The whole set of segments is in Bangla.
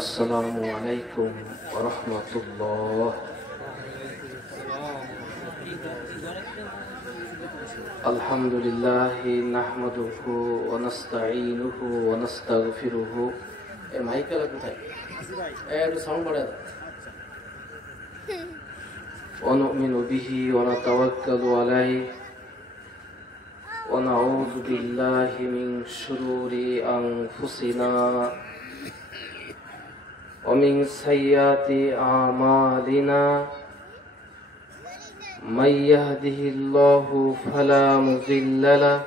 আসসালামু আলাইকুম ওয়া রাহমাতুল্লাহ। আলহামদুলিল্লাহি নাহমাদুহু ওয়া নাস্তাঈনুহু ওয়া নাস্তাগফিরুহু। মাইকেল কোথায়? একটু সাউন্ড বাড়াও। ওয়া নু'মিনু বিহি ওয়া নাতাওয়াক্কালু আলাইহি ওয়া নাউযু বিল্লাহি মিন শুরুরি আনফুসিনা ومن سيئات أعمالنا من يهده الله فلا مضل له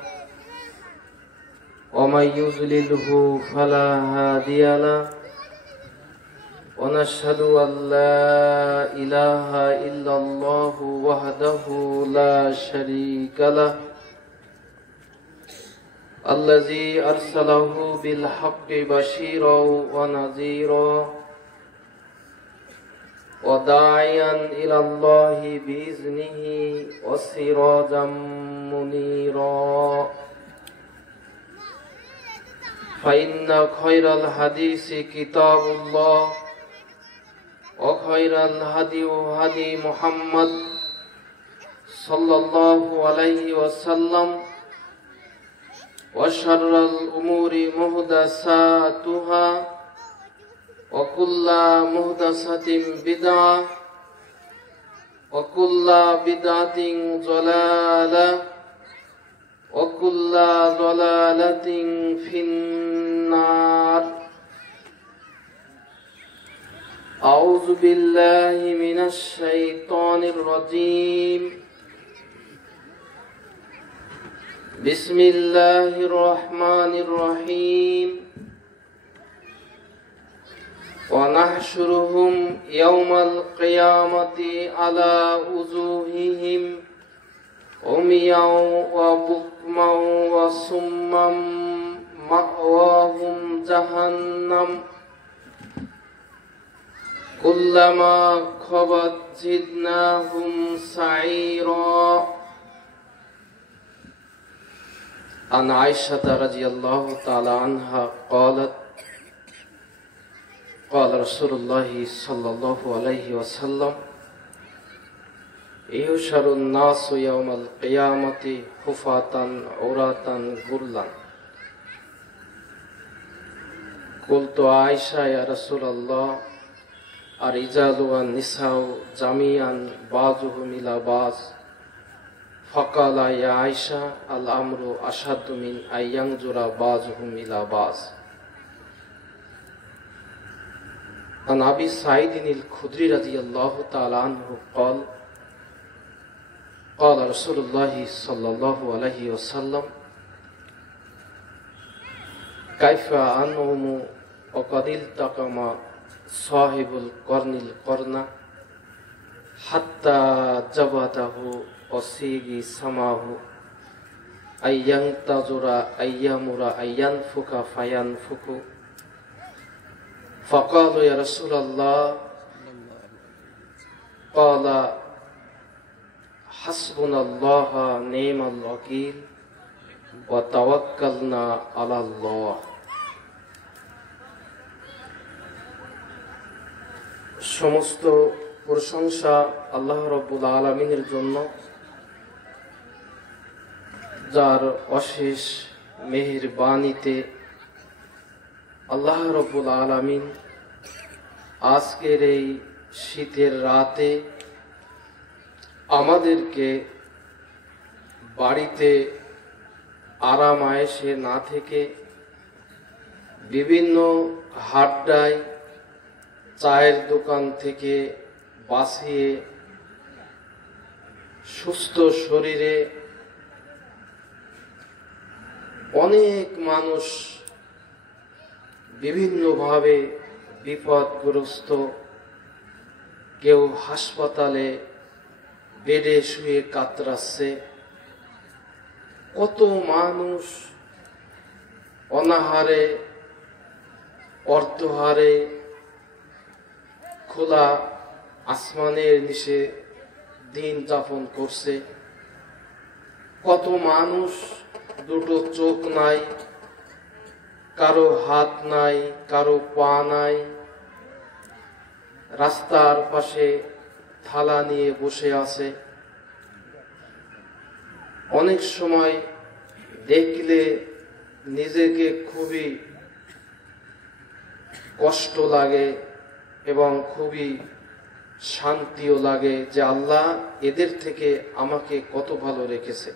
ومن يضلله فلا هادي له ونشهد أن لا إله إلا الله وحده لا شريك له الذي أرسله بالحق بشيرا ونذيرا وداعيا إلى الله بإذنه وسراجا منيرا فإن خير الحديث كتاب الله وخير الهدي هدي محمد صلى الله عليه وسلم وشر الأمور محدثاتها وكل محدثة بدعة وكل بدعة ضلالة وكل ضلالة في النار. أعوذ بالله من الشيطان الرجيم. بسم الله الرحمن الرحيم. ونحشرهم يوم القيامة على وجوههم عميا وبكما وصما مأواهم جهنم كلما خبت زدناهم سعيرا. عن عائشة رضي الله تعالى عنها قالت قال رسول الله صلى الله عليه وسلم يحشر الناس يوم القيامة حفاة عراة غرلا. قلت عائشة يا رسول الله الرجال والنساء جميعا بعضهم إلى بعض. فقال يا عائشة الأمر أشد من أن ينظر بعضهم إلى بعض. عن أبي سعيد الخدري رضي الله تعالى عنه قال قال رسول الله صلى الله عليه وسلم كيف أنهم وقد التقم صاحب القرن القرن حتى جبته وسيغي سماه أن ينتظر أن يمر أن ينفك فينفك. فقالوا يا رسول الله قال حسبنا الله نعم الوكيل وتوكلنا على الله. সমস্ত প্রশংসা আল্লাহ রাব্বুল আলামিনের জন্য, যার অশেষ মেহেরবানিতে আল্লাহ রাব্বুল আলামিন আজকের এই শীতের রাতে আমাদেরকে বাড়িতে আরাম আয়েশে না থেকে বিভিন্ন হাড্ডায় চায়ের দোকান থেকে বাঁচিয়ে সুস্থ শরীরে অনেক মানুষ বিভিন্নভাবে বিপদগ্রস্ত, কেউ হাসপাতালে বেডে শুয়ে কাতরাচ্ছে, কত মানুষ অনাহারে অর্ধহারে খোলা আসমানের নিচে দিন যাপন করছে, কত মানুষ দুটো চোখ নাই, কারো হাত নাই, কারো পা নাই, রাস্তার পাশে থালা নিয়ে বসে আছে। অনেক সময় দেখলে নিজেকে খুবই কষ্ট লাগে এবং খুবই শান্তিও লাগে যে আল্লাহ এদের থেকে আমাকে কত ভালো রেখেছে।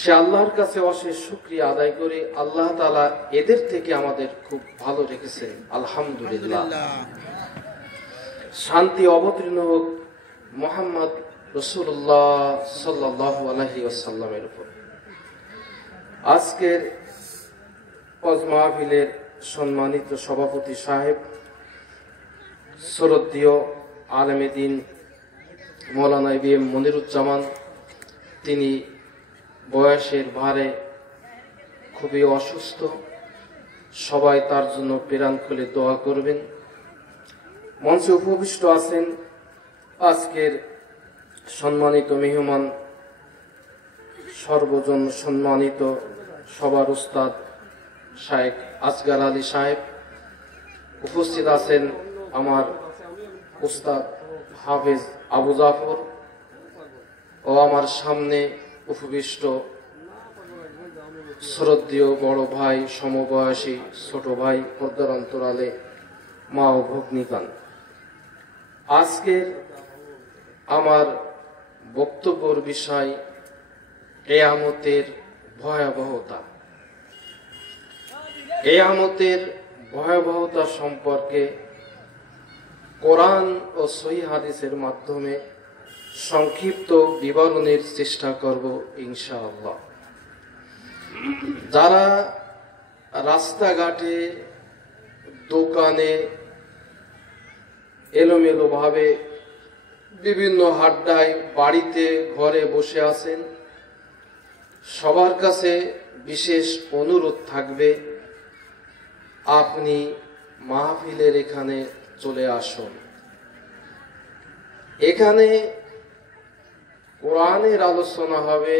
সে আল্লাহর কাছে অশেষ শুকরিয়া আদায় করে আল্লাহ তাআলা এদের থেকে আমাদের খুব ভালো রেখেছেন, আলহামদুলিল্লাহ। শান্তি অবতীর্ণ হোক মুহাম্মদ রাসূলুল্লাহ সাল্লাল্লাহু আলাইহি ওয়াসাল্লামের উপর। আজকের ওয়াজ মাহফিলের সম্মানিত সভাপতি সাহেব, শ্রদ্ধেয় আলেমে দ্বীন মৌলানা ইবিএম মনিরুজ্জামান, তিনি বয়সের ভারে খুবই অসুস্থ। সবাই তার জন্য প্রাণ খুলে দোয়া করবেন। মঞ্চে উপবিষ্ট আছেন আজকের সম্মানিত মেহমান, সর্বজন সম্মানিত সবার উস্তাদ শায়েখ আসগার আলী সাহেব। উপস্থিত আছেন আমার উস্তাদ হাফেজ আবু জাফর ও আমার সামনে উপবিষ্ট শ্রদ্ধেয় বড় ভাই, সমবয়সী ছোট ভাই, পর্দার অন্তরালে মা ও ভগ্নিকান। আজকের আমার বক্তব্যের বিষয় কিয়ামতের ভয়াবহতা। কিয়ামতের ভয়াবহতা সম্পর্কে কোরআন ও সহিহ হাদিসের মাধ্যমে সংক্ষিপ্ত বিবরণের চেষ্টা করব ইনশাআল্লাহ। যারা রাস্তাঘাটে, দোকানে এলোমেলো ভাবে, বিভিন্ন আড্ডায়, বাড়িতে, ঘরে বসে আছেন, সবার কাছে বিশেষ অনুরোধ থাকবে, আপনি মাহফিলের এখানে চলে আসুন। এখানে কোরআনের আলোচনা হবে,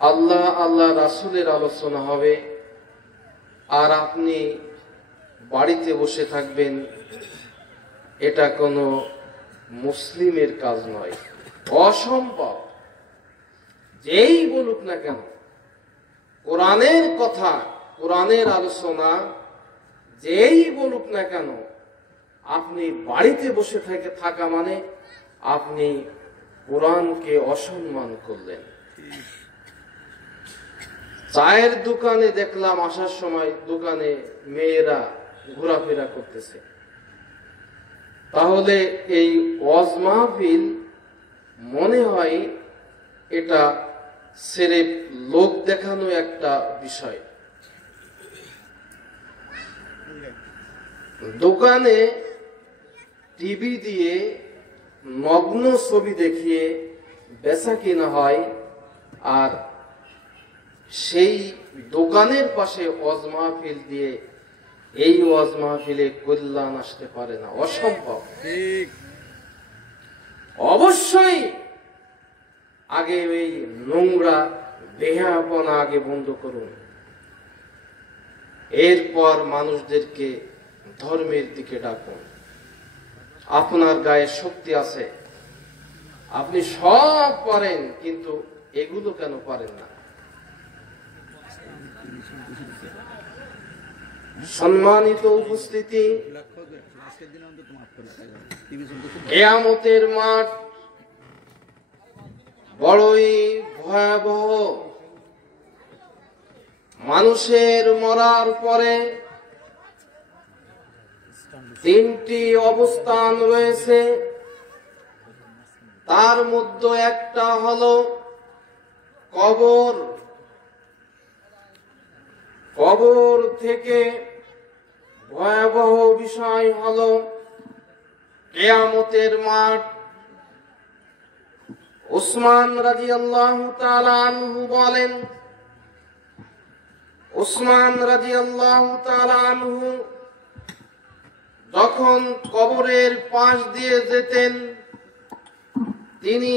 আল্লাহ আল্লাহ রাসূলের আলোচনা হবে, আর আপনি বাড়িতে বসে থাকবেন, এটা কোনো মুসলিমের কাজ নয়, অসম্ভব। যেই বলুক না কেন, কোরআনের কথা, কোরআনের আলোচনা যেই বলুক না কেন, আপনি বাড়িতে বসে থাকা মানে আপনি কোরআনকে অসম্মান করলেন। চায়ের দোকানে দেখলাম আসার সময় দোকানে মেয়েরা ঘোরাফেরা করতেছে। তাহলে এই ওয়াজ মাহফিল মনে হয় এটা সিরিফ লোক দেখানো একটা বিষয়। দোকানে টিভি দিয়ে নগ্ন ছবি দেখিয়ে বেচা কিনা হয়, আর সেই দোকানের পাশে ওয়াজ মাহফিল দিয়ে এই ওয়াজ মাহফিলে কল্যাণ আসতে পারে না, অসম্ভব। অবশ্যই আগে এই নোংরা বেহায়াপনা আগে বন্ধ করুন, এরপর মানুষদেরকে ধর্মের দিকে ডাকুন। আপনার গায়ে শক্তি আছে, আপনি সব পারেন, কিন্তু এগুলো কেন পারেন না? সম্মানিত উপস্থিতি, কিয়ামতের মাঠ বড়ই ভয়াবহ। মানুষের মরার পরে তিনটি অবস্থান রয়েছে, তার মধ্যে একটা হলো কবর। কবর থেকে ভয়াবহ বিষয় হলো কিয়ামতের মাঠ। উসমান রাদিয়াল্লাহু তাআলা আনহু বলেন, উসমান রাদিয়াল্লাহু তাআলা আনহু যখন কবরের পাশ দিয়ে যেতেন, তিনি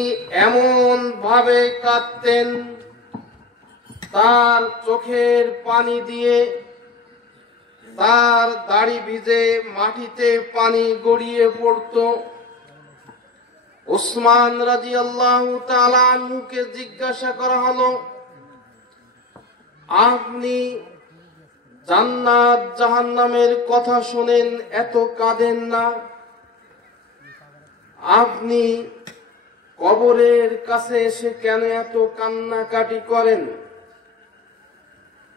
এমন ভাবে কাঁদতেন, তার চোখের পানি দিয়ে তার দাড়ি ভিজে মাটিতে পানি গড়িয়ে পড়ত। উসমান রাদিয়াল্লাহু তাআলা আনহুকে জিজ্ঞাসা করা হলো, আপনি জান্নাত জাহান্নামের কথা শোনেন এত কাঁদেন না, আপনি কবরের কাছে এসে কেন এত কান্নাকাটি করেন?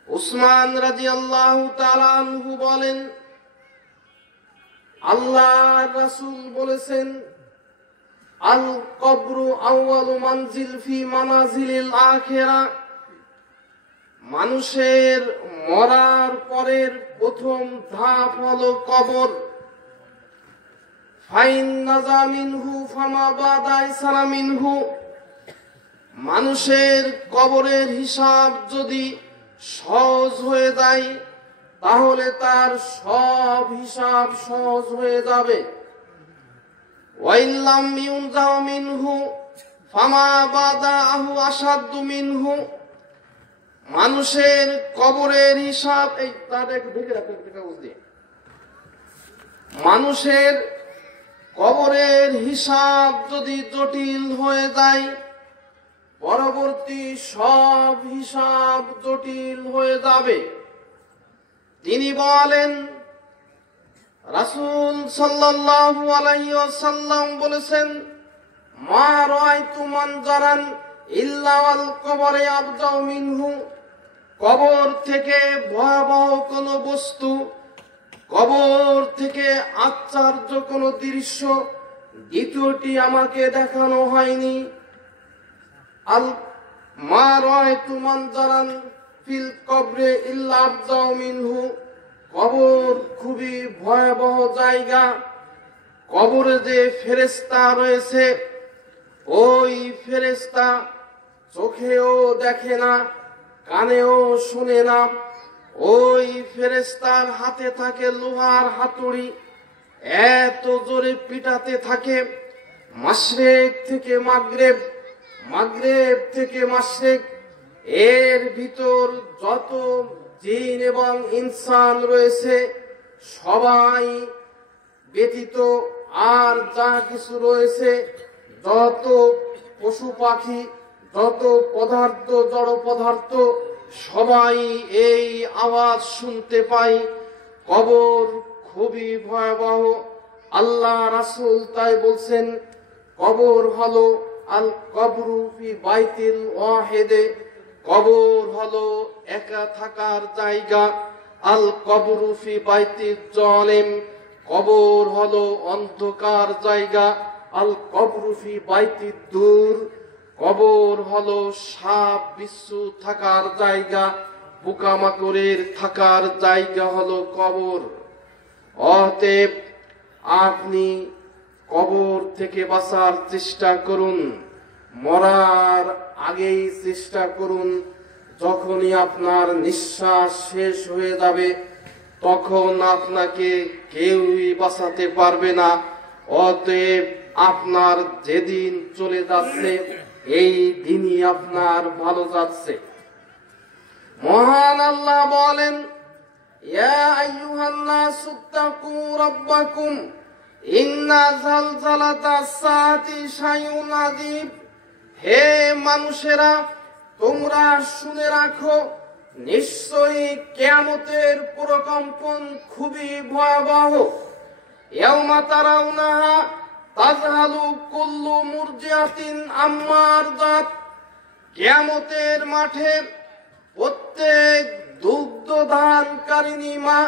উসমান রাদিয়াল্লাহু তাআলা আনহু বলেন, আল্লাহর রাসূল বলেছেন, আল কবরু আউয়ালু মানজিল ফি মানাজিলিল আখিরাহ, মানুষের মরার পরের প্রথম ধাপ হলো কবর। ফাইন নাজা মিনহু ফামা বাদা ইসরা মিনহু, মানুষের কবরের হিসাব যদি সহজ হয়ে যায় তাহলে তার সব হিসাব সহজ হয়ে যাবে। ওয়াইল্লাম ইউনজাউ মিনহু ফামা বাদাহু আসাদ্দু মিনহু, মানুষের কবরের হিসাব এই তাদের ঢেকে রাখতে কাগজ দিয়ে, মানুষের কবরের হিসাব যদি জটিল হয়ে যায় পরবর্তী সব হিসাব জটিল হয়ে যাবে। তিনি বলেন, রাসূল সাল্লাল্লাহু আলাইহি ওয়াসাল্লাম বলেছেন, মা রাআইতু মানজারান ইল্লা ওয়াল কবরে আবজাউ মিনহু, কবর থেকে ভয়াবহ কোন বস্তু, কবর থেকে আশ্চর্য কোন দৃশ্য দ্বিতীয়টি আমাকে দেখানো হয়নি। আল মা রাআইতু মানজারান ফিল কবরে ইল্লা আবজাউ মিনহু, কবর খুবই ভয়াবহ জায়গা। কবরে যে ফেরেশতা রয়েছে ওই ফেরেশতা চোখেও দেখে না, কানেও শুনে না। ওই ফেরেশতার হাতে থাকে লোহার হাতুড়ি, এত জোরে পিটাতে থাকে, মাশরিক থেকে মাগরিব, মাগরিব থেকে মাশরিক, এর ভিতর যত জিন এবং ইনসান রয়েছে সবাই ব্যতীত আর যা কিছু রয়েছে, যত পশু পাখি, যত পদার্থ, জড় পদার্থ, সবাই এই আওয়াজ শুনতে পাই। কবর খুবই ভয়াবহ। আল্লাহ রাসূল তাই বলছেন, কবর হলো আল কবরু ফি বাইতিল ওয়াহিদে, কবর হলো একা থাকার জায়গা। আল কবরু ফি বাইতিল জালিম, কবর হলো অন্ধকার জায়গা। আল কবরু ফি বাইতিদ দূর, কবর হলো সাপ বিচ্ছু থাকার জায়গা, পোকামাকড়ের থাকার জায়গা হলো কবর। অতএব আপনি কবর থেকে বাঁচার চেষ্টা করুন, মরার আগেই চেষ্টা করুন। যখনই আপনার নিঃশ্বাস শেষ হয়ে যাবে তখন আপনাকে কেউই বাঁচাতে পারবে না। অতএব আপনার যেদিন চলে যাচ্ছে এই দিনই আপনার ভালো যাচ্ছে। মহান আল্লাহ বলেন, ইয়া আইয়ুহান নাসু তাকু রাব্বাকুম ইন্না যালজালাতাস সাআতি শাইউন আযীম, হে মানুষেরা তোমরা শুনে রাখো, নিশ্চয়ই কিয়ামতের প্রকম্পন খুবই ভয়াবহ। ইয়াউমা তারাউনাহা তাযহালু কুল্লু মুরজিআতিন আম্মা আরদাত, কিয়ামতের মাঠে প্রত্যেক দুগ্ধদানকারিণী মা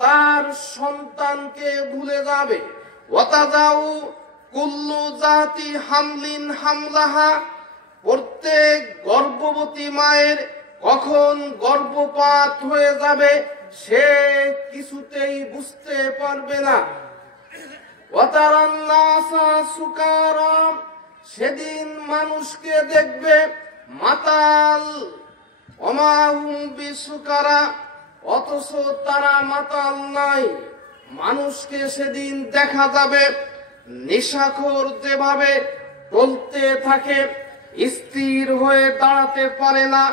তার সন্তানকে ভুলে যাবে। ওয়াতাযাউ কুল্লু জাতি হামলিন হামলাহা, প্রত্যেক গর্ভবতী মায়ের কখন গর্ভপাত হয়ে যাবে সে কিছুতেই বুঝতে পারবে না। ওয়াতারান নাসা সুকারা, সেদিন মানুষকে দেখবে মাতাল। ওমা হুম বিসুকারা, অথচ তারা মাতাল নাই। মানুষকে সেদিন দেখা যাবে নেশাখোর যেভাবে চলতে থাকে, স্থির হয়ে দাঁড়াতে পারে না,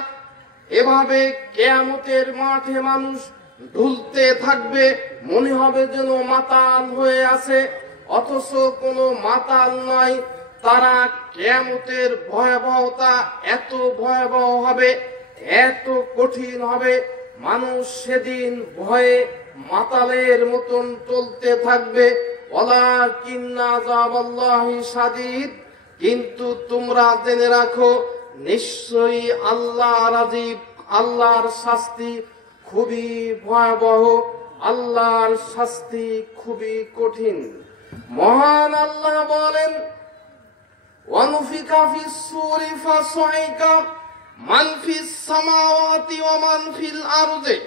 এভাবে কিয়ামতের মাঠে মানুষ ঢুলতে থাকবে, মনে হবে যেন মাতাল হয়ে আছে, অথচ কোনো মাতাল নয়। তারা কিয়ামতের ভয়াবহতা এত ভয়াবহ হবে, এত কঠিন হবে, মানুষ সেদিন ভয়ে মাতালের মতন চলতে থাকবে। ওয়ালাকিন্না আযাবাল্লাহি শাদীদ, কিন্তু তোমরা জেনে রাখো নিশ্চয়ই আল্লাহর শাস্তি খুবই ভয়াবহ, আল্লাহর শাস্তি খুবই কঠিন। মহান আল্লাহ বলেন, ওয়ানুফিকা ফিস-সূরি ফাসাইকা মান ফিস-সামাওয়াতি ওয়া মান ফিল আরদি,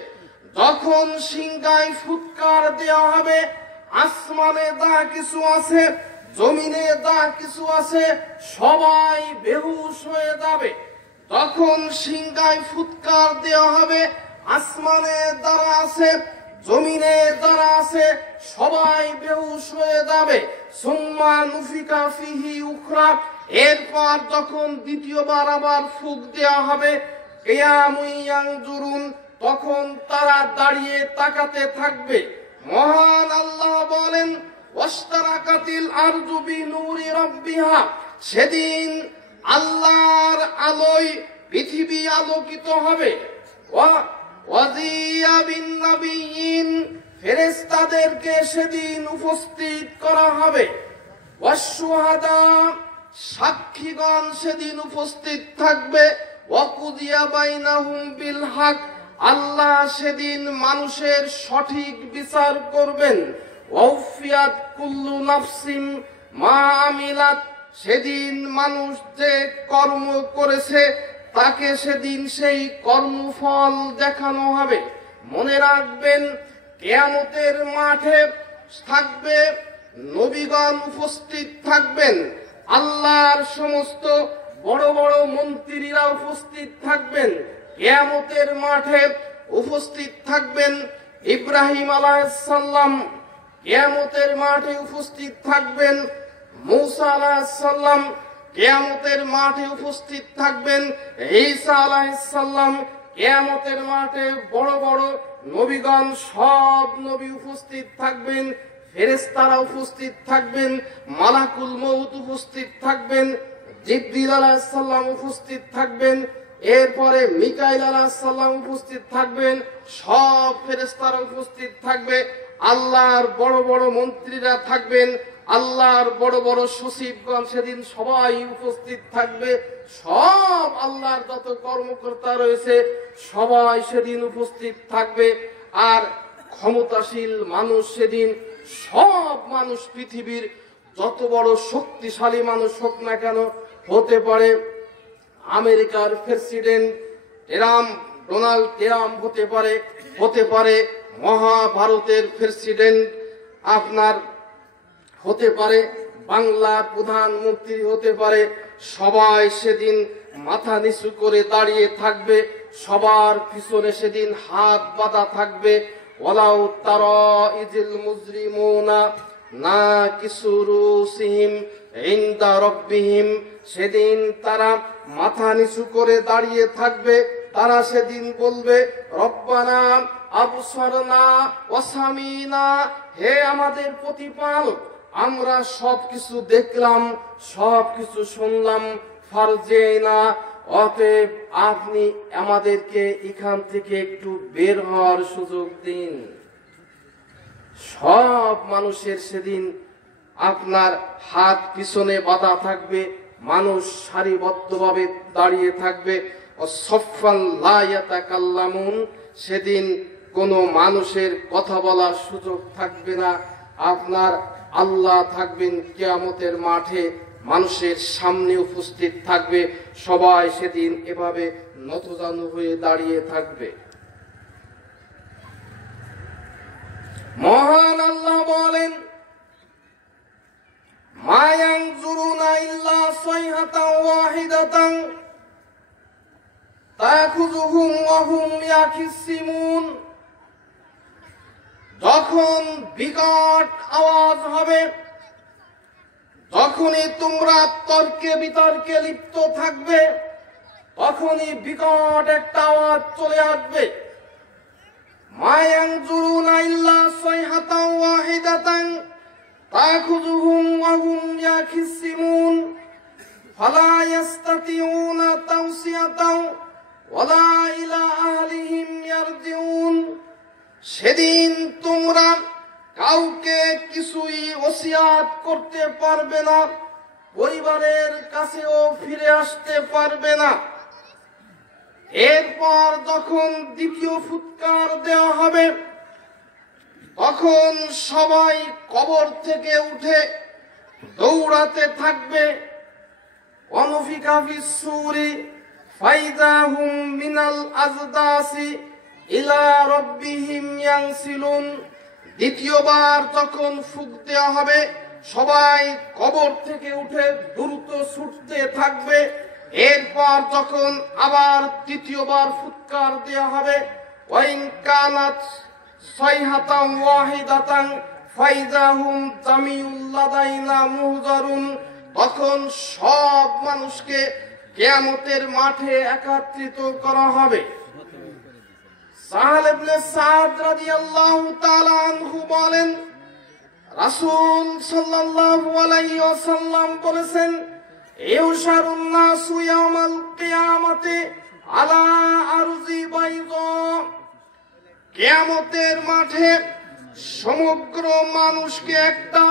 যখন সিংহায় ফুৎকার দেওয়া হবে, আসমানে যা কিছু আছে, জমিনে যা কিছু আছে, সবাই বেহুশ হয়ে যাবে। যখন সিংহায় ফুৎকার দেওয়া হবে, আসমানে যারা আছে, জমিনে যারা আছে, সবাই বেহুশ হয়ে যাবে। সুম্মা নুফিকা ফিহি উখরা, এরপর যখন দ্বিতীয়বার আবার ফুঁক দেওয়া হবে, কিয়ামুন ইয়ানজুরুন, তখন তারা দাঁড়িয়ে তাকাতে থাকবে। মহান আল্লাহ বলেন, ওয়াশতারাকাতিল আরদু বিনূরি রাব্বিহা, সেদিন আল্লাহর আলোয় পৃথিবী আলোকিত হবে। ওয়াজিয়া বিন নাবিয়িন, ফেরেশতাদেরকে সেদিন উপস্থিত করা হবে। ওয়াশ-শুহাদা, সাক্ষীগণ সেদিন উপস্থিত থাকবে। ওয়াকুদিয়া বাইনাহুম বিল হক, আল্লাহ সেদিন মানুষের সঠিক বিচার করবেন। ওয়াফিয়াত কুল্লু নাফসিন মা আমিলাত, সেদিন মানুষ যে কর্ম করেছে তাকে সেদিন সেই কর্মফল দেখানো হবে। মনে রাখবেন, কিয়ামতের মাঠে থাকবে নবীগণ উপস্থিত থাকবেন, আল্লাহর সমস্ত বড় বড় মন্ত্রীরা উপস্থিত থাকবেন। কিয়ামতের মাঠে উপস্থিত থাকবেন ইব্রাহিম আলাইহিস সালাম, কিয়ামতের মাঠে উপস্থিত থাকবেন মূসা আলাইহিস সালাম, কিয়ামতের মাঠে উপস্থিত থাকবেন ঈসা আলাইহিস সালাম। কিয়ামতের মাঠে বড় বড় নবীগণ, সব নবী উপস্থিত থাকবেন, ফেরেশতারা উপস্থিত থাকবেন, মালাকুল মউত উপস্থিত থাকবেন, জিবরিল আলাইহিস সালাম উপস্থিত থাকবেন, এরপরে মিকাইল আলাইহিস সালাম উপস্থিত থাকবেন, সব ফেরেশতারা উপস্থিত থাকবে, আল্লাহর বড় বড় মন্ত্রীরা থাকবেন, আল্লাহর বড় বড় সচিবগণ সেদিন সবাই উপস্থিত থাকবে, সব আল্লাহর যত কর্মকর্তা রয়েছে সবাই সেদিন উপস্থিত থাকবে। আর ক্ষমতাশীল মানুষ সেদিন, সব মানুষ, পৃথিবীর যত বড় শক্তিশালী মানুষ হোক না কেন, হতে পারে আমেরিকার প্রেসিডেন্ট ডোনাল্ড ট্রাম্প, হতে পারে মহাভারতের প্রেসিডেন্ট আপনার, হতে পারে বাংলার প্রধানমন্ত্রী, হতে পারে, সবাই সেদিন মাথা নিচু করে দাঁড়িয়ে থাকবে, সবার পিছনে সেদিন হাত বাঁধা থাকবে। ওয়ালাউ তারা ইজিল মুজরিমুনা নাকিসু রুসিহিম ইনদা রাব্বিহিম, সেদিন তারা মাথা নিচু করে দাঁড়িয়ে থাকবে, তারা সেদিন বলবে, রব্বানা আবসারনা ওয়া সামিনা, হে আমাদের প্রতিপালক, আমরা সবকিছু দেখলাম, সবকিছু শুনলাম, ফারজিনা, অতএব আপনি আমাদেরকে এখান থেকে একটু বের হওয়ার সুযোগ দিন। সব মানুষের সেদিন আপনার হাত পিছনে বাঁধা থাকবে, মানুষ সারিবদ্ধভাবে দাঁড়িয়ে থাকবে। ওয়াসফাল লা ইয়াতাকাল্লামুন, সেদিন কোনো মানুষের কথা বলার সুযোগ থাকবে না। আপনার আল্লাহ থাকবেন কিয়ামতের মাঠে, মানুষের সামনে উপস্থিত থাকবে, সবাই সেদিন এভাবে নতজানু হয়ে দাঁড়িয়ে থাকবে। মহান আল্লাহ বলেন, মা ইয়ানজুরুনা ইল্লা সাইহাতান ওয়াহিদাতান তাখুযুহুম ওয়া হুম ইয়াখিসিমুন, যখন বিকট আওয়াজ হবে, যখনই তোমরা তর্কে বিতর্কে লিপ্ত থাকবে, তখনই বিকট একটা আওয়াজ চলে আসবে, মা ইয়ানজুরুনা ইল্লা সাইহাতান ওয়াহিদাতান তাখুযুহুম ওয়া হুম ইয়াখিসিমুন ফালা ইয়াস্তাতিউনা তাওসিয়াতান ওয়ালা ইলা আহলিহিম ইয়ারজিউন। সেদিন তোমরা কাউকে কিছুই ওসিয়াত করতে পারবে না, পরিবারের কাছেও ফিরে আসতে পারবে না। এরপর যখন দ্বিতীয় ফুৎকার দেওয়া হবে, তখন সবাই কবর থেকে উঠে দৌড়াতে থাকবে। ওয়ানুফিকা ফিস-সূরি ফাইযা হুম মিনাল আজদাসি ইলা রাব্বিহিম ইয়ানসিলুন। দ্বিতীয়বার যখন ফুঁক দেওয়া হবে, সবাই কবর থেকে উঠে দ্রুত ছুটতে থাকবে। এরপর যখন আবার তৃতীয়বার ফুৎকার দেওয়া হবে, ওয়াইন কানাত সাইহাতান ওয়াহিদাতান ফাইযা হুম জামিউল লাদাইনা মুহজারুন। তখন সব মানুষকে কিয়ামতের মাঠে একত্রিত করা হবে। সাহাল ইবনে সাদ রাদিয়াল্লাহু তাআলা আনহু বলেন, রাসূল সাল্লাল্লাহু আলাইহি ওয়াসাল্লাম বলেছেন, ইউশারুন নাসু ইয়াউমাল কিয়ামাতি আলা আরজি বাইযা। কিয়ামতের মাঠে সমগ্র মানুষকে একটা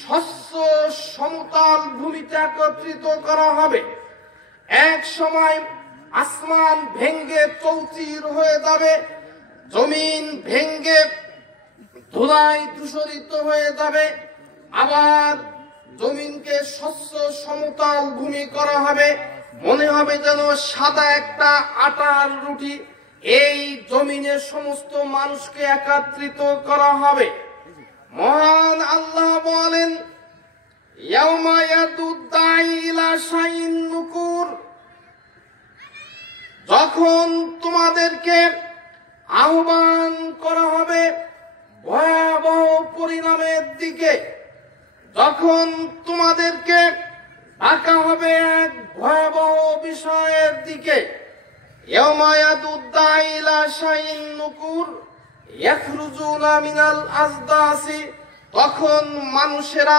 স্বচ্ছ সমতল ভূমিতে একত্রিত করা হবে। এক সময় আসমান ভেঙ্গে চৌচির হয়ে যাবে, জমিন ভেঙ্গে ধুলায় ধূসরিত হয়ে যাবে, আবার জমিনকে স্বচ্ছ সমতল ভূমি করা হবে। মনে হবে যেন সাদা একটা আটার রুটি। এই জমিনে সমস্ত মানুষকে একত্রিত করা হবে। মহান আল্লাহ বলেন, ইয়াউমা ইয়াদুদ্দাই ইলা শাইইন নুকুর। যখন তোমাদেরকে আহ্বান করা হবে ভয়াবহ পরিণামের দিকে, যখন তোমাদেরকে ডাকা হবে এক ভয়াবহ বিষয়ের দিকে, ইয়াউমা ইয়াদুদ্দাই ইলা শাইইন নুকুর ইয়াখরুজুনা মিনাল আজদাসি। তখন মানুষেরা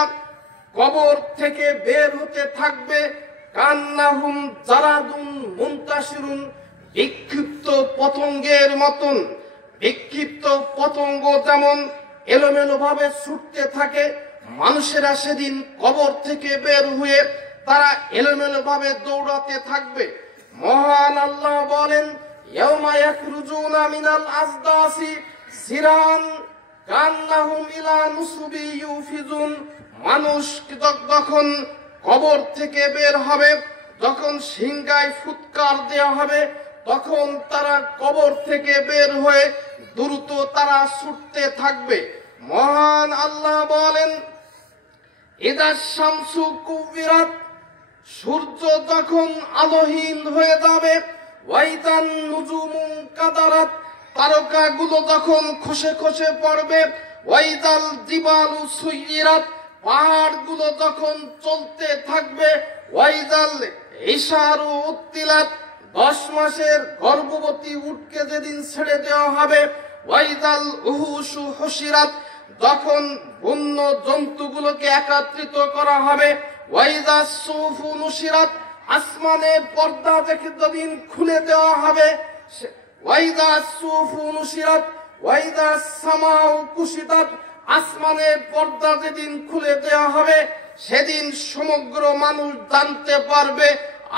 কবর থেকে বের হতে থাকবে, কান্নাহুম জারাদুন মুনতাশিরুন, বিক্ষিপ্ত পতঙ্গের মতন। বিক্ষিপ্ত পতঙ্গ যেমন এলোমেলো ভাবে ছুটতে থাকে, মানুষেরা সেদিন কবর থেকে বের হয়ে তারা এলোমেলো ভাবে দৌড়াতে থাকবে। মহান আল্লাহ বলেন, ইয়াউমা ইয়াখরুজুনা মিনাল আজদাসি সিরান কান্নাহুম ইলা নুসুবি ইউফিজুন। মানুষ যখন কবর থেকে বের হবে, যখন সিংহায় ফুৎকার দেওয়া হবে, তখন তারা কবর থেকে বের হয়ে দ্রুত তারা ছুটতে থাকবে। মহান আল্লাহ বলেন, ইদা শামসু কুবিরাত, সূর্য যখন আলোহীন হয়ে যাবে, ওয়াইদান নুজুমু কাদারাত, তারকাগুলো যখন খসে খসে পড়বে, ওয়াইদাল জিবালু সুইরাত, পাহাড়গুলো যখন চলতে থাকবে, ওয়াইদাল ইশারু উত্তিলাত, 10 মাসের গর্ভবতী উটকে যেদিন ছেড়ে দেওয়া হবে, ওয়াইদাল উহুশু হুশিরাত, যখন বন্য জন্তুগুলোকে একত্রিত করা হবে, ওয়াইদাস সুফু নুশিরাত, আসমানের পর্দা দেখে যেদিন খুলে দেওয়া হবে, ওয়াইদাস সুফু নুশিরাত ওয়াইদাস সামাউ কুশিতাত, আসমানের পর্দা যেদিন খুলে দেওয়া হবে, সেদিন সমগ্র মানুষ জানতে পারবে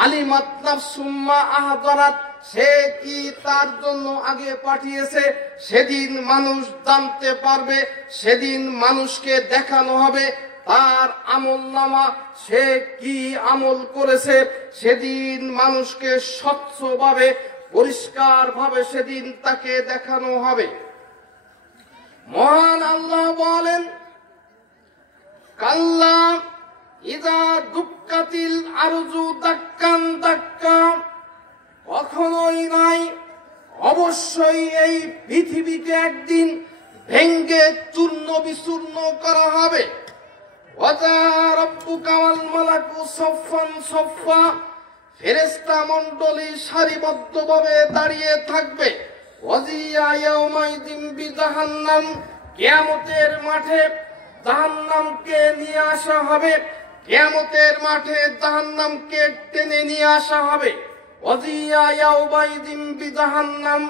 আলিমাত নাফসুম মা আহদারাত, সে কি তার জন্য আগে পাঠিয়েছে। সেদিন মানুষ জানতে পারবে, সেদিন মানুষকে দেখানো হবে তার আমলনামা, সে কি আমল করেছে। সেদিন মানুষকে স্বচ্ছভাবে পরিষ্কারভাবে সেদিন তাকে দেখানো হবে। মহান আল্লাহ বলেন, কাল্লা ইযা দুক্কাতিল আরজু দাক্কান দাক্কা, কখনোই নাই, অবশ্যই এই পৃথিবীকে একদিন ভেঙ্গে চূর্ণ বিচূর্ণ করা হবে। ওয়াজা রাব্বুকা ওয়াল মালাকু সাফফান সাফফা, ফেরেশতা মণ্ডলী সারিবদ্ধভাবে দাঁড়িয়ে থাকবে। ওয়াজিয়া ইয়াউমাইদিন বিজাহান্নাম, কিয়ামতের মাঠে জাহান্নামকে নিয়ে আসা হবে, কিয়ামতের মাঠে জাহান্নামকে টেনে নিয়ে আসা হবে। ওয়াজিয়া ইয়াউমাইদিন বিজাহান্নাম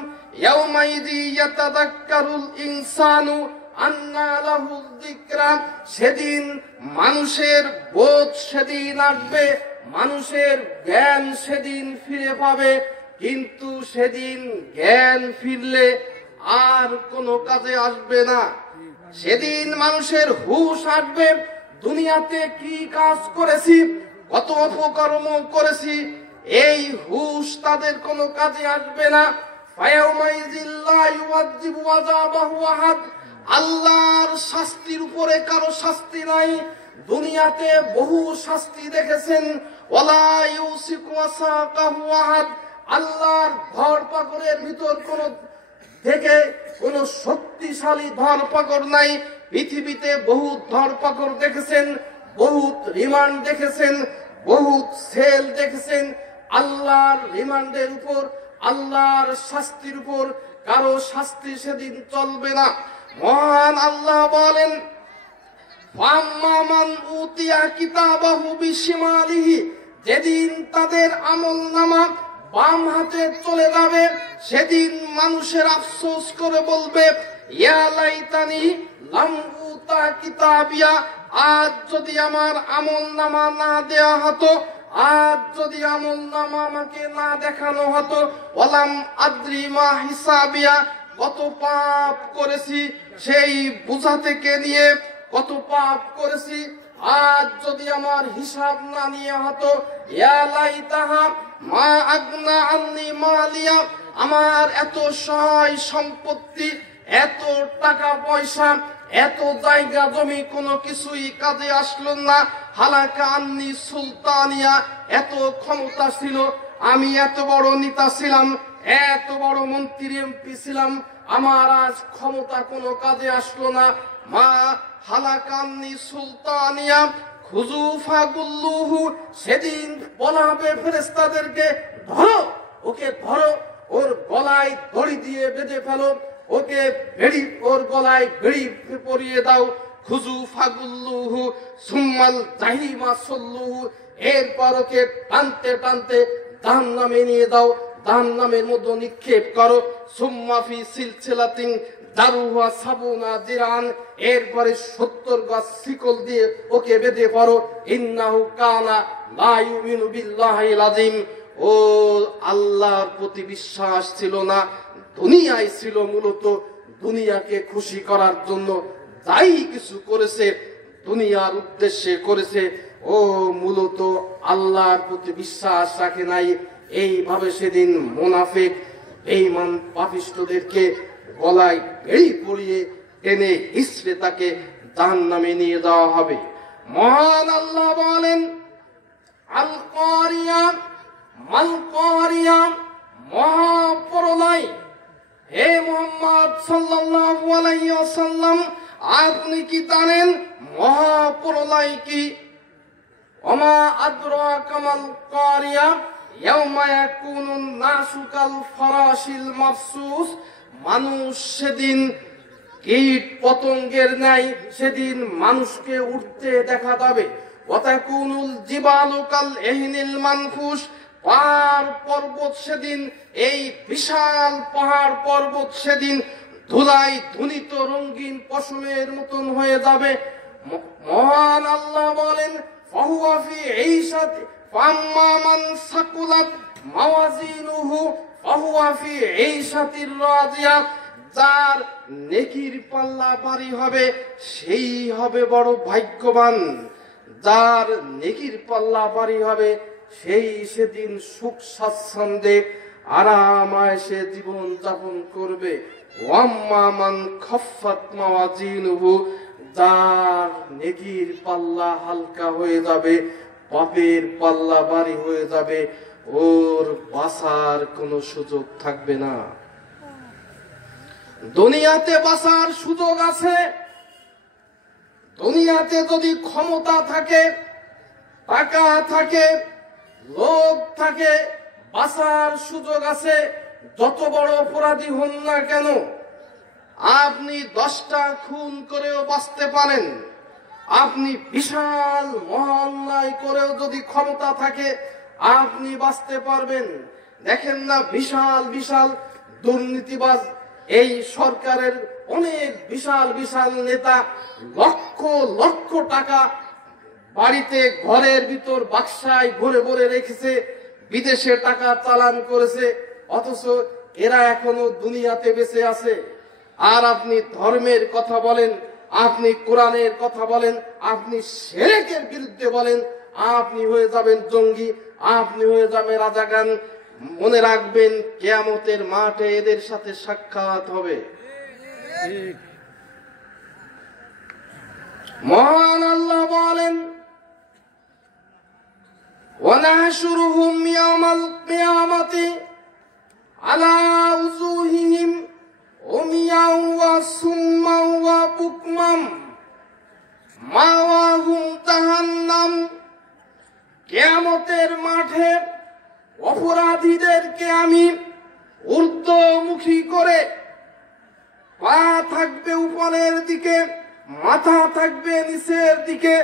ইয়াউমাইদি ইয়াতাযাক্কারুল ইনসানু আন্না লাহু যিকরা, সেদিন মানুষের বোধ সেদিন আসবে, মানুষের জ্ঞান সেদিন ফিরে পাবে, কিন্তু সেদিন জ্ঞান ফিরলে আর কোনো কাজে আসবে না। সেদিন মানুষের হুঁশ আসবে, দুনিয়াতে কি কাজ করেছি, কত অপকর্ম করেছি, এই হুঁশ তাদের কোনো কাজে আসবে না। আল্লাহর শাস্তির উপরে কারো শাস্তি নাই। দুনিয়াতে বহু শাস্তি দেখেছেন, ওয়ালা ইউসিকু ওয়াসাকাহু আহাদ, আল্লাহর ধরপাকড়ের ভিতর কোন শক্তিশালী ধরপাকড় নাই। পৃথিবীতে বহুত ধরপাকড় দেখেছেন, বহুত রিমান্ড দেখেছেন, বহুত সেল দেখেছেন। আল্লাহর রিমান্ডের উপর, আল্লাহর শাস্তির উপর কারো শাস্তি সেদিন চলবে না। মহান আল্লাহ বলেন, ফাম্মামান উতিয়া কিতাবাহু বিশিমালিহি, যেদিন তাদের আমলনামা বাম হাতে চলে যাবে, সেদিন মানুষের আফসোস করে বলবে, ইয়া লাইতানি লাম উতা কিতাবিয়া, আজ যদি আমার আমলনামা না দেয়া হতো, আজ যদি আমলনামা আমাকে না দেখানো হতো, ওয়ালাম আদ্রি মা হিসাবিয়া, কত পাপ করেছি সেই বোঝা থেকে নিয়ে কত পাপ করেছি, আজ যদি আমার হিসাব না নিয়ে হতো, ইয়া লাইতাহা মা আগনা আন্নি মালিয়া, আমার এত সহায় সম্পত্তি, এত টাকা পয়সা, এত জায়গা জমি কোনো কিছুই কাজে আসলো না। হালাকা আন্নি সুলতানিয়া, এত ক্ষমতা ছিল, আমি এত বড় নেতা ছিলাম, এত বড় মন্ত্রী এমপি ছিলাম, আমার আজ ক্ষমতা কোনো কাজে আসলো না। মা হালাকান্নি সুলতানিয়া খুজুফা গুল্লুহু, সেদিন বলা হবে ফেরেশতাদেরকে, ধরো ওকে, ধরো, ওর গলায় দড়ি দিয়ে বেঁধে ফেলো, ওকে বেড়ি, ওর গলায় বেড়ি পরিয়ে দাও। খুজুফা গুল্লুহু সুম্মাল জাহিমা সল্লুহু, এরপর ওকে টানতে টানতে জাহান্নামে নিয়ে দাও, জাহান্নামের মধ্যে নিক্ষেপ করো। সুম্মা ফি সিলসিলাতিন দারুহা সাবুনা জিরান, এরপরে 70 গজ শিকল দিয়ে ওকে বেঁধে পড়ো। ইন্নাহু কানা লা ইউমিনু বিল্লাহিল আযীম, ও আল্লাহর প্রতি বিশ্বাস ছিল না, দুনিয়ায় ছিল মূলত দুনিয়াকে খুশি করার জন্য, যাই কিছু করেছে দুনিয়ার উদ্দেশ্যে করেছে, ও মূলত আল্লাহর প্রতি বিশ্বাস রাখে নাই। এইভাবে সেদিন মুনাফিক বেঈমান পাপিষ্ঠদেরকে গলায় বেড়ি পরিয়ে টেনে হিসড়ে তাকে জাহান্নামে নিয়ে যাওয়া হবে। মহান আল্লাহ বলেন, আল কারিয়া মাল কারিয়া, মহাপ্রলয়। হে মুহাম্মদ সাল্লাল্লাহু আলাইহি ওয়াসাল্লাম, আপনি কি জানেন মহাপ্রলয় কি? ওমা আদরাকা মাল কারিয়া, ইয়াউমা ইয়াকুনুন নাসু কাল ফারাশিল মাফসুস, মানুষ সেদিন কীট পতঙ্গের ন্যায় সেদিন মানুষকে উঠতে দেখা যাবে। ওয়াতাকুনুল জিবালু কাল এহনিল মানফুস, পাহাড় পর্বত সেদিন, এই বিশাল পাহাড় পর্বত সেদিন ধুলায় ধুনিত রঙিন পশমের মতন হয়ে যাবে। মহান আল্লাহ বলেন, ফাহুয়া ফি ঈশাতি ফাম্মা মান সাকুলাত মাওয়াজিনুহু ফাহুয়া ফি ঈশাতির রাদিয়া, যার নেকির পাল্লা ভারী হবে সেই হবে বড় ভাগ্যবান, যার নেকির পাল্লা ভারী হবে সেই সেদিন সুখ স্বাচ্ছন্দ্যে আরামায়েশে জীবন যাপন করবে। ওয়াম্মা মান খাফফাত মাওয়াজিনুহু, যার নেকির পাল্লা হালকা হয়ে যাবে, পাপের পাল্লা ভারী হয়ে যাবে, ওর বাঁচার কোনো সুযোগ থাকবে না। দুনিয়াতে বাঁচার সুযোগ আছে, দুনিয়াতে যদি ক্ষমতা থাকে, টাকা থাকে, লোক থাকে, বাঁচার সুযোগ আছে। যত বড় অপরাধী হন না কেন, আপনি 10টা খুন করেও বাঁচতে পারেন। আপনি বিশাল মহান্যায় করেও যদি ক্ষমতা থাকে আপনি বাঁচতে পারবেন। দেখেন না, বিশাল বিশাল দুর্নীতিবাজ এই সরকারের অনেক বিশাল বিশাল নেতা লক্ষ লক্ষ টাকা বাড়িতে ঘরের ভিতর বাক্সায় ভরে ভরে রেখেছে, বিদেশে টাকা চালান করেছে, অথচ এরা এখনো দুনিয়াতে বেঁচে আছে। আর আপনি ধর্মের কথা বলেন, আপনি কোরআনের কথা বলেন, আপনি শিরকের বিরুদ্ধে বলেন, আপনি হয়ে যাবেন জঙ্গি, আপনি হয়ে যাবেন রাজাকার। মনে রাখবেন, কিয়ামতের মাঠে এদের সাথে সাক্ষাৎ হবে। মহান আল্লাহ বলেন, ওয়ানাহশুরুহুম ইয়াওমাল কিয়ামাতি আলা উজুহিহিম উমিয়াও ওয়া সুম্মাও ওয়া বুকমাম মাওয়াহুম জাহান্নাম। কিয়ামতের মাঠে অপরাধীদেরকে আমি ঊর্ধ্বমুখী করে, পা থাকবে উপরের দিকে, মাথা থাকবে নিচের দিকে,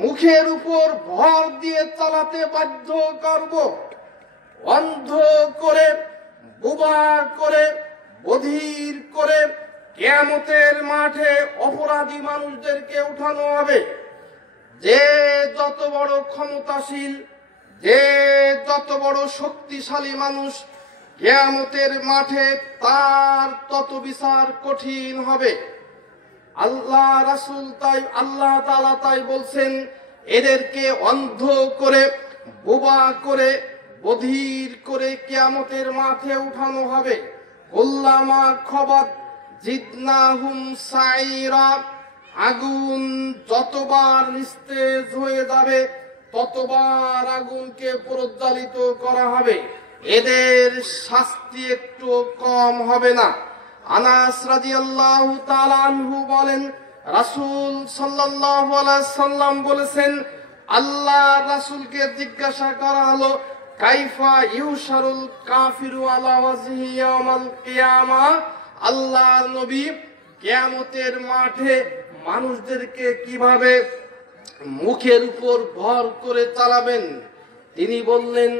মুখের উপর ভর দিয়ে চালাতে বাধ্য করব। অন্ধ করে, বোবা করে, বধির করে কিয়ামতের মাঠে অপরাধী মানুষদেরকে উঠানো হবে। যে যত বড় ক্ষমতাশীল, যে যত বড় শক্তিশালী মানুষ, কিয়ামতের মাঠে তার তত বিচার কঠিন হবে। আল্লাহ রাসূল তাই, আল্লাহ তাআলা তাই বলছেন, এদেরকে অন্ধ করে, বোবা করে, বধির করে কিয়ামতের মাঠে উঠানো হবে। কুল্লামা খবাত জিদনাহুম সাইরা, আগুন যতবার নিস্তেজ হয়ে যাবে ততবার আগুনকে প্রজ্বালিত করা হবে, এদের শাস্তি একটু কম হবে না। আনাস রাদিয়াল্লাহু তাআলা আনহু বলেন, রাসূল সাল্লাল্লাহু আলাইহি সাল্লাম বলেছেন, আল্লাহ রাসূলকে জিজ্ঞাসা করা হলো, কাইফা ইউশারুল কাফিরু আলা ওয়াজহি ইয়াউমাল কিয়ামা। আল্লাহ নবী, কিয়ামতের মাঠে মানুষদেরকে কিভাবে মুখের উপর ভর করে চালাবেন? তিনি বললেন,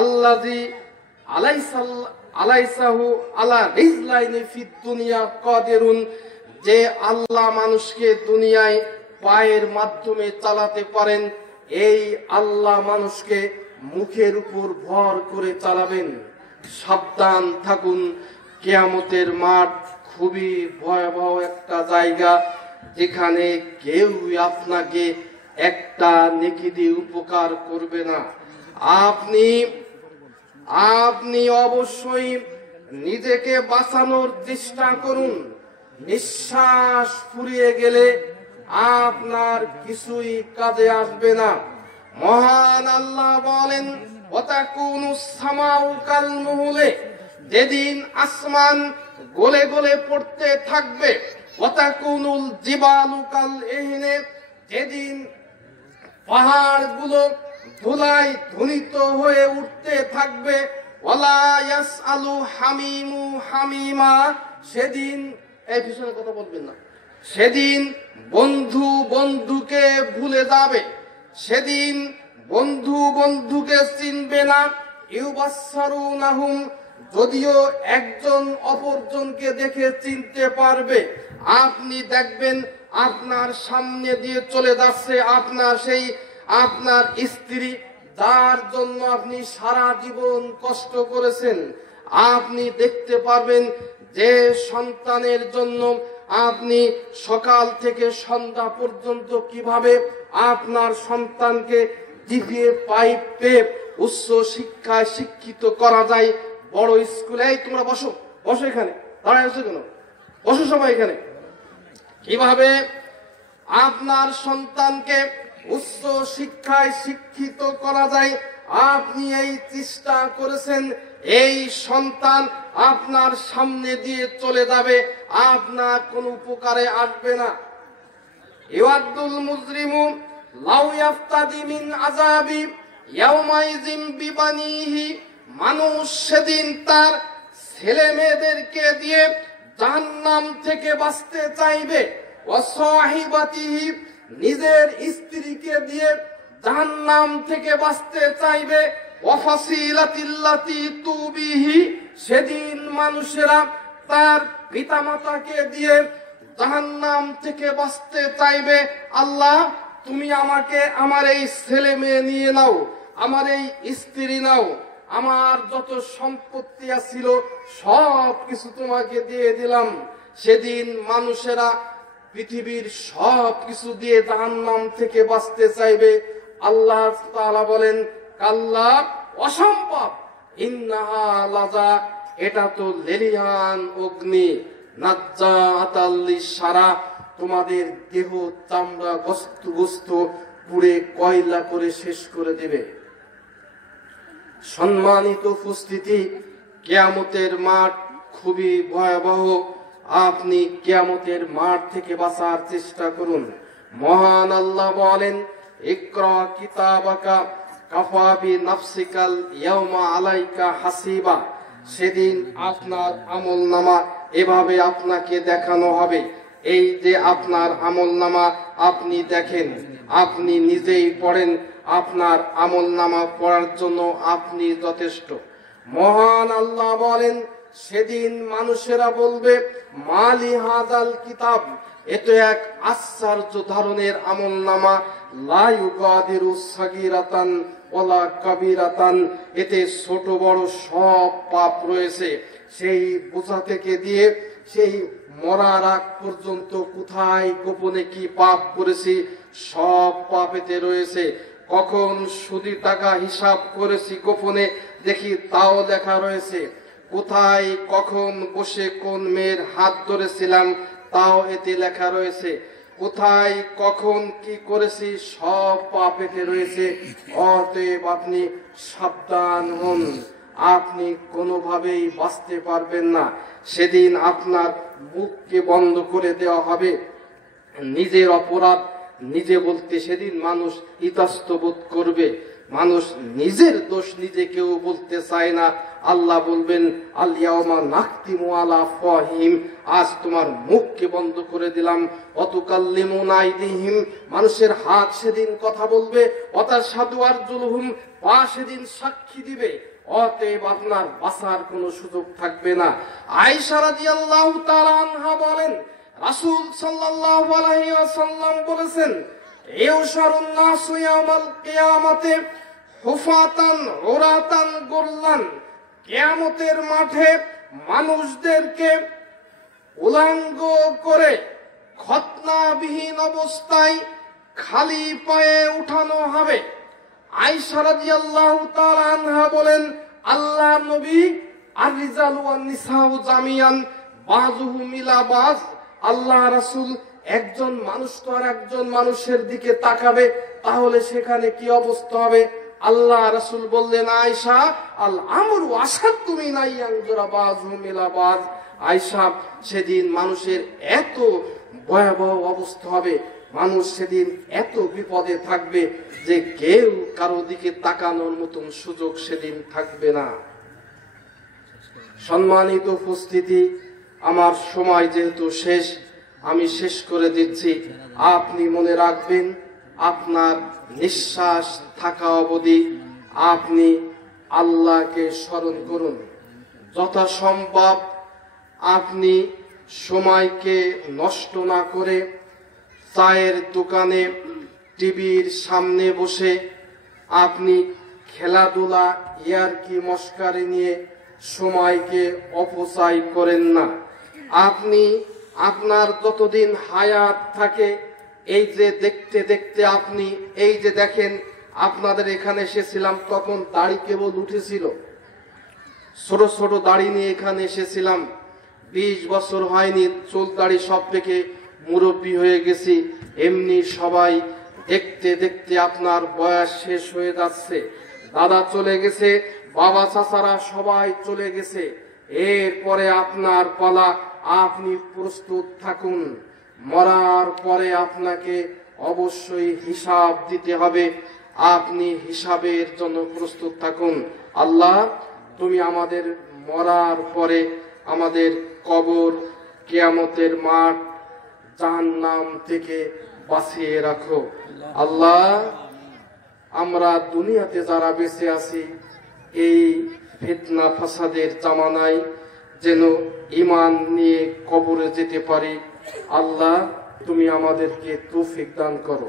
আল্লাযী আলাইসাহু আলা রিজলাইনি ফিদ দুনিয়া কাদিরুন, যে আল্লাহ মানুষকে দুনিয়ায় পায়ের মাধ্যমে চালাতে পারেন, এই আল্লাহ মানুষকে মুখের উপর ভর করে চালাবেন। সাবধান থাকুন, কিয়ামতের মাঠ খুবই ভয়াবহ একটা জায়গা, যেখানে কেউ আপনাকে একটা নেকি দিয়ে উপকার করবে না। আপনি অবশ্যই নিজেকে বাঁচানোর চেষ্টা করুন। নিঃশ্বাস ফুরিয়ে গেলে আপনার কিছুই কাজে আসবে না। মহান আল্লাহ বলেন, ওয়াতাকুনুস সামাউ কাল মুহলে, যেদিন আসমান গলে গলে পড়তে থাকবে, ওয়াতাকুনুল জিবালু কাল ইহনে, যেদিন পাহাড়গুলো ধুলায় ধুনিত হয়ে উঠতে থাকবে, ওয়ালা ইয়াসআলু হামিমু হামিমা, সেদিন, এই ভীষণ কথা বলবেন না, সেদিন বন্ধু বন্ধুকে ভুলে যাবে, সেদিন বন্ধু বন্ধুকে চিনবে না। ইউবাসসারুনাহুম, যদিও একজন অপরজনকে দেখে চিনতে পারবে। আপনি দেখবেন আপনার সামনে দিয়ে চলে যাচ্ছে আপনার স্ত্রী, যার জন্য আপনি সারা জীবন কষ্ট করেছেন। আপনি দেখতে পারবেন যে সন্তানের জন্য আপনি সকাল থেকে সন্ধ্যা পর্যন্ত কিভাবে আপনার সন্তানকে জিপিএ 5 পেয়ে উচ্চ শিক্ষায় শিক্ষিত করা যায়। বড় স্কুলে, এই তোমরা বসো, বসো এখানে, দাঁড়ায় আছো কেন, বসো সবাই এখানে। কিভাবে আপনার সন্তানকে উচ্চ শিক্ষায় শিক্ষিত করা যায়, আপনি এই চেষ্টা করেছেন। এই সন্তান আপনার সামনে দিয়ে চলে যাবে, আপনার কোনো উপকারে আসবে না। ইয়াদুল মুজরিমু লাউ ইয়াফতাদি মিন আযাবি ইয়াউমাইযিন বিবানিহি, মানুষ সেদিন তার ছেলে মেয়েদেরকে দিয়ে জাহান্নাম থেকে বাঁচতে চাইবে, ওয়া সাহিবাতিহি নিজের স্ত্রীকে দিয়ে জাহান্নাম থেকে বাঁচতে চাইবে, ওয়া ফাসিলাতিল্লাতি তুবিহি সেদিন মানুষেরা তার পিতামাতাকে দিয়ে জাহান্নাম থেকে বাঁচতে চাইবে। আল্লাহ তুমি আমাকে আমার এই ছেলে মেয়ে নিয়ে নাও, আমার এই স্ত্রী নাও, আমার যত সম্পত্তি ছিল সব কিছু তোমাকে দিয়ে দিলাম। সেদিন মানুষেরা পৃথিবীর সব কিছু দিয়ে জাহান্নাম থেকে বাঁচতে চাইবে। আল্লাহ তাআলা বলেন, কাল্লা অসম্ভব, ইন্নাহা লাযা এটা তো লেলিহান অগ্নি, নাজ্জাতাল লিশারা তোমাদের দেহ চামড়া বস্তু পুড়ে কয়লা করে শেষ করে দেবে। সম্মানিত উপস্থিতি, কিয়ামতের মাঠ খুবই ভয়াবহ। আপনি কিয়ামতের মাঠ থেকে বাঁচার চেষ্টা করুন। মহান আল্লাহ বলেন, ইকরা কিতাবাকা কাফা বিনাফসিকাল ইয়াউমা আলাইকা হাসিবা সেদিন আপনার আমলনামা এভাবে আপনাকে দেখানো হবে। এই যে আপনার আমলনামা আপনি দেখেন, আপনি নিজেই পড়েন, আপনার আমলনামা পড়ার জন্য আপনি যথেষ্ট। মহান আল্লাহ বলেন, সেদিন মানুষেরা বলবে, মালি হাদাল কিতাব এ তো এক আশ্চর্য ধরনের আমলনামা, লা ইউগাদিরু সাগীরাতান ওয়ালা কাবীরাতান এতে ছোট বড় সব পাপ রয়েছে। সেই বোঝা থেকে দিয়ে সেই মরার আগ পর্যন্ত কোথায় গোপনে কি পাপ করেছি সব পাপ এতে রয়েছে। কখন সুদি টাকা হিসাব করেছি গোপনে দেখি তাও লেখা রয়েছে। কোথায় কখন বসে কোন মেয়ের হাত ধরেছিলাম তাও এতে লেখা রয়েছে। কোথায় কখন কি করেছি সব পাপ এতে রয়েছে। অতএব আপনি সাবধান হন, আপনি কোনোভাবেই বাঁচতে পারবেন না। সেদিন আপনার মুখকে বন্ধ করে দেওয়া হবে। নিজের অপরাধ নিজে বলতে সেদিন মানুষ ইতস্ত বোধ করবে। মানুষ নিজের দোষ নিজে কেউ বলতে চায় না। আল্লাহ বলবেন, আল ইয়াউমা নাখতিমু আলা আফওয়াহিম আজ তোমার মুখকে বন্ধ করে দিলাম, অতুকাল্লিমুনা আইদিহিম মানুষের হাত সেদিন কথা বলবে, অতাশহাদু আরজুলুহুম পা সেদিন সাক্ষী দিবে। অতএব আপনার বাঁচার কোনো সুযোগ থাকবে না। আয়েশা রাদিয়াল্লাহু তাআলা আনহা বলেন, রাসূল সাল্লাল্লাহু আলাইহি ওয়াসাল্লাম বলেছেন, ইউশারুন নাসু ইয়াউমাল কিয়ামাতে হুফাতান উরাতান গুরলান কিয়ামতের মাঠে মানুষদেরকে উলঙ্গ করে খতনাবিহীন অবস্থায় খালি পায়ে উঠানো হবে। আয়েশা রাদিয়াল্লাহু তাআলা আনহা বলেন, আল্লাহর নবী আর রিজালু ওয়ান নিসাউ জামিয়ান বাযুহুম ইলা বায আল্লাহ রাসূল একজন মানুষ তো আর একজন মানুষের দিকে তাকাবে, তাহলে সেখানে কি অবস্থা হবে? আল্লাহ রাসূল বললেন, আয়েশা আল আমরু আসাদু মিন আইয়ানজুরা বাযুহুম ইলা বায আয়েশা সেদিন মানুষের এত ভয়াবহ অবস্থা হবে, মানুষ সেদিন এত বিপদে থাকবে যে কেউ কারো দিকে তাকানোর মতন সুযোগ সেদিন থাকবে না। সম্মানিত উপস্থিতি, আমার সময় যেহেতু শেষ, আমি শেষ করে দিচ্ছি। আপনি মনে রাখবেন, আপনার নিঃশ্বাস থাকা অবধি আপনি আল্লাহকে স্মরণ করুন। যথাসম্ভব আপনি সময়কে নষ্ট না করে চায়ের দোকানে টিভির সামনে বসে আপনি খেলাধুলা ইয়ারকি মস্কারি নিয়ে সময়কে অপচয় করেন না। আপনি আপনার যতদিন হায়াত থাকে এই যে দেখতে দেখতে আপনি এই যে দেখেন, আপনাদের এখানে এসেছিলাম তখন দাড়ি কেবল উঠেছিল, ছোট ছোট দাড়ি নিয়ে এখানে এসেছিলাম। 20 বছর হয়নি, চুল দাড়ি সব থেকে মুরব্বী হয়ে গেছি। এমনি সবাই দেখতে দেখতে আপনার বয়স শেষ হয়ে যাচ্ছে। দাদা চলে গেছে, বাবা চাচারা সবাই চলে গেছে। এরপরে আপনার পালা, আপনি প্রস্তুত থাকুন। মরার পরে আপনাকে অবশ্যই হিসাব দিতে হবে, আপনি হিসাবের জন্য প্রস্তুত থাকুন। আল্লাহ তুমি আমাদের মরার পরে আমাদের কবর, কিয়ামতের মাঠ, জাহান্নাম থেকে বাঁচিয়ে রাখো। আল্লাহ, আমরা দুনিয়াতে যারা বেঁচে আছি এই ফিতনা ফাসাদের জামানায় যেন ঈমান নিয়ে কবরে যেতে পারি। আল্লাহ, তুমি আমাদেরকে তৌফিক দান করো।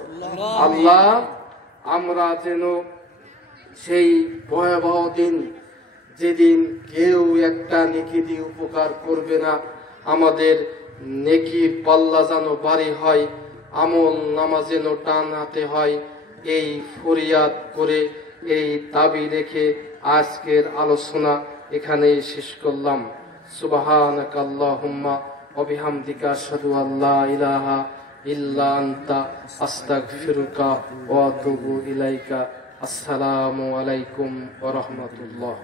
আল্লাহ, আমরা যেন সেই ভয়াবহ দিন, যেদিন কেউ একটা নেকি দিয়ে উপকার করবে না, আমাদের নেকির পাল্লা যেন ভারী হয়, আমল নামা যেন টান হাতে হয়, এই ফরিয়াদ করে, এই দাবি রেখে আজকের আলোচনা এখানেই শেষ করলাম। সুবহানাকা আল্লাহুম্মা ওয়া বিহামদিকা আশহাদু আল্লা ইলাহা ইল্লা আনতা আস্তাগফিরুকা ওয়া আতুবু ইলাইকা। আসসালামু আলাইকুম ওয়া রাহমাতুল্লাহ।